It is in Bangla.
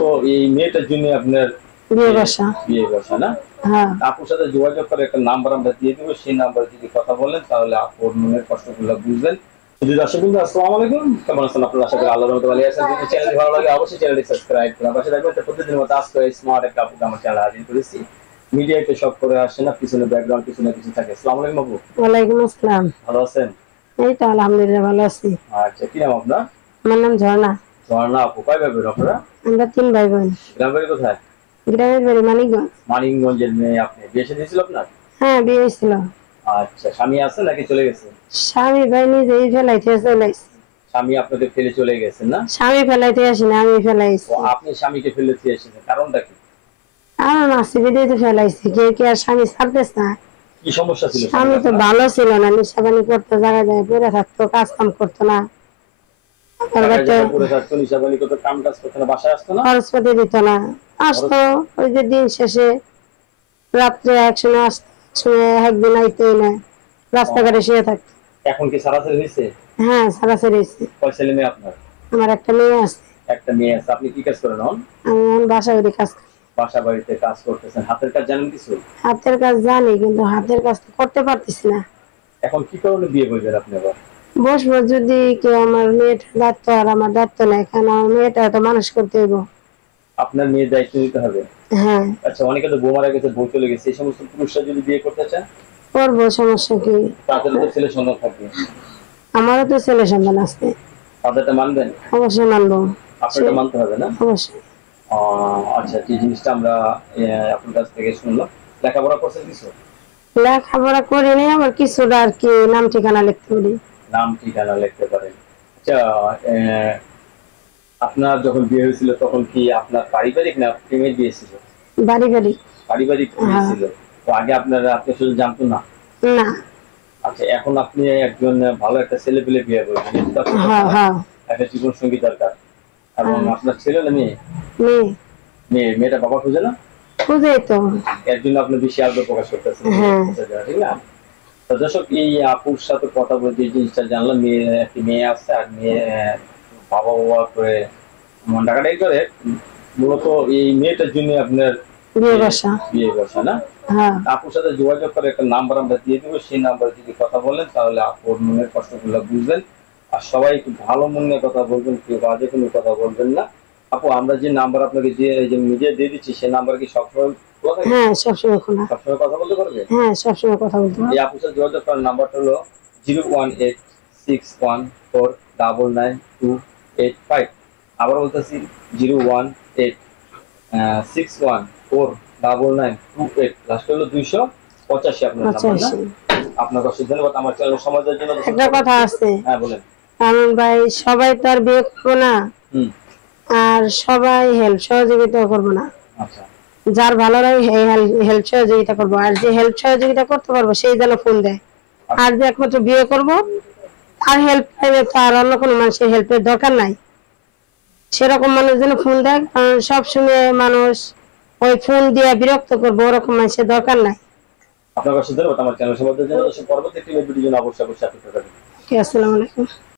তো এই মেয়েটার জন্য আপনার বিয়ে বসা না? হ্যাঁ। আপুর সাথে যোগাযোগ করে একটা নাম্বার আমরা দিয়ে দেবো, সেই নাম্বারে যদি কথা বলেন তাহলে আপুর মনের কষ্টগুলো বুঝবেন। যদি দর্শক বন্ধু আসসালামু আলাইকুম, কেমন আছেন আপনারা? আশা করি আল্লাহর রহমতে ভালো আছেন। যদি চ্যানেলটি ভালো লাগে অবশ্যই চ্যানেলটি সাবস্ক্রাইব করুন। পাশে থাকবেন। প্রতিদিনের মতো আজকে স্মার্ট একটা আপুকে আমার চ্যানেলে হাজির করেছি। মিডিয়াতে সব করে আসে না, পিছনে ব্যাকগ্রাউন্ড পিছনে কিছু থাকে। আসসালামু আলাইকুম আপু। ওয়ালাইকুম আসসালাম। ভালো আছেন? এই তো আলহামদুলিল্লাহ ভালো আছি। আচ্ছা, কি নাম আপনার? আমার নাম ঝর্ণা। ঝর্ণা আপু, কয় ভাই বোন আপনারা? আমরা 3 ভাই বোন। গ্রাম বাড়ি কোথায়? গ্রামের বাড়ি মানিকগঞ্জ। মানিকগঞ্জের মেয়ে আপনি। বিয়ে শাদী হয়েছিল আপনার? হ্যাঁ, বিয়ে হয়েছিল। আচ্ছা, স্বামী আছে নাকি চলে গেছে? স্বামী ভাই নিজেই ফেলাইতে চলাইছে। স্বামী আপনাকে ফেলে চলে গেছেন না? স্বামী ফেলাইতে আসি না, আমি ফেলাইছি। ও, আপনি স্বামীকে ফেলে দিয়ে এসেছেন, কারণটা কি? আমার নাসিবে দিয়ে তো ফেলাইছি, কেউ কি আর স্বামী ছাড়তেছে না? কি সমস্যা ছিল? স্বামী তো ভালো ছিল না, নিশাবানি করতো, জায়গায় জায়গায় পড়ে থাকতো, কাজ কাম করতো না। কাম কাজ করতে না, বাসায় আসতো না? খরচপাতি দিত না। আসতো ওই যে দিন শেষে রাত্রে একসময় আসতো, একসময় একদিন আইতেই না, রাস্তাঘাটে শুয়ে থাকতো। এখন কি সারাসারি হয়েছে? হ্যাঁ, সারাসারি হয়েছে। কয় ছেলে মেয়ে আপনার? আমার একটা মেয়ে আছে। একটা মেয়ে আছে। আপনি কি কাজ করেন? আমি এখন বাসায় বাড়ি কাজ করি। বাসা বাড়িতে কাজ করতেছেন। হাতের কাজ জানেন কিছু? হাতের কাজ জানি, কিন্তু হাতের কাজ তো করতে পারতেছি না। এখন কি কারণে বিয়ে করবেন আপনি আবার? বসবো যদি কেউ আমার মেয়েটার দায়িত্ব আর আমার দায়িত্ব নেয়, কারণ আমার মেয়েটা তো মানুষ করতে হইব। আপনার মেয়ের দায়িত্ব নিতে হবে। হ্যাঁ। আচ্ছা, অনেকে তো বউ মারা গেছে, বউ চলে গেছে, এই সমস্ত পুরুষরা যদি বিয়ে করতে চায় করবো, সমস্যা কি? তাদের তো ছেলে সন্তান থাকবে। আমারও তো ছেলে সন্তান আছে। তাদেরটা মানবেন? অবশ্যই মানবো। আপনারটা মানতে হবে না? অবশ্যই। আচ্ছা, যে জিনিসটা আমরা আপনার কাছ থেকে শুনলাম, লেখাপড়া করছেন কিছু? লেখাপড়া করিনি, আবার কিছুটা আর কি নাম ঠিকানা লিখতে পারি। নাম ঠিকানা লিখতে পারেন। আচ্ছা, আপনার যখন বিয়ে হয়েছিল তখন কি আপনার পারিবারিক না প্রেমের বিয়ে ছিল? বাড়ি বাড়ি। পারিবারিক বিয়ে হ্যাঁ। ছিল। তো আগে আপনারা আত্মীয় স্বজন জানতো না? না। আচ্ছা, এখন আপনি একজন ভালো একটা ছেলে পেলে বিয়ে করবেন, হ্যাঁ হ্যাঁ। একটা জীবন সঙ্গী দরকার। এবং আপনার ছেলে না মেয়ে? মেয়ে। মেয়েটা বাবা খুঁজে না? খুঁজে তো। এর জন্য আপনি বেশি আগ্রহ প্রকাশ করতেছেন, হ্যাঁ। ঠিক না? তো দর্শক, এই আপুর সাথে কথা বলে যে জিনিসটা জানলাম, একটি মেয়ে আছে, আর মেয়ে বাবা বাবা করে মন ডাকাডাকি করে। মূলত এই মেয়েটার জন্য আপনার বিয়ে বসা না? হ্যাঁ। আপুর সাথে যোগাযোগ করে একটা নাম্বার আমরা দিয়ে দেবো, সেই নাম্বারে যদি কথা বলেন তাহলে আপুর মনের কষ্টগুলো বুঝবেন। আর সবাই একটু ভালো মনে কথা বলবেন, কেউ বাজে কোনো কথা বলবেন না। আপু, আমরা যে নাম্বার আপনাকে দিয়ে এই যে মিডিয়া দিয়ে দিচ্ছি, সেই নাম্বার কি সবসময় খোলা থাকে? হ্যাঁ, সবসময় খোলা। সবসময় কথা বলতে পারবে? হ্যাঁ, সবসময় কথা বলতে পারবে। এই আপুর সাথে যোগাযোগ করার নাম্বারটা হলো 01861499285। আবার বলতেছি 01861499285, লাস্ট হলো 285 আপনার নাম্বার না? আপনার অসংখ্য ধন্যবাদ আমার চ্যানেল সমাজের জন্য। একটা কথা আছে। হ্যাঁ, বলেন। কারণ ভাই সবাই তো আর বিয়ে করবো না, আর সবাই হেল্প সহযোগিতা করবো না। আচ্ছা, যার ভালো লাগে হেল্প সহযোগিতা করবো, আর যে হেল্প সহযোগিতা করতে পারবো সেই যেন ফোন দেয়। আর যে একমাত্র বিয়ে করবো আর হেল্প পাইবে, তো আর অন্য কোনো মানুষের হেল্পের দরকার নাই, সেরকম মানুষ যেন ফোন দেয়। কারণ সবসময় মানুষ ওই ফোন দিয়ে বিরক্ত করবো, ওরকম মানুষের দরকার নাই। আপনার অসংখ্য ধন্যবাদ আমার চ্যানেল সমাজের জন্য। পরবর্তী একটি ভিডিওর জন্য অবশ্যই অবশ্যই আপনি আসসালামু আলাইকুম।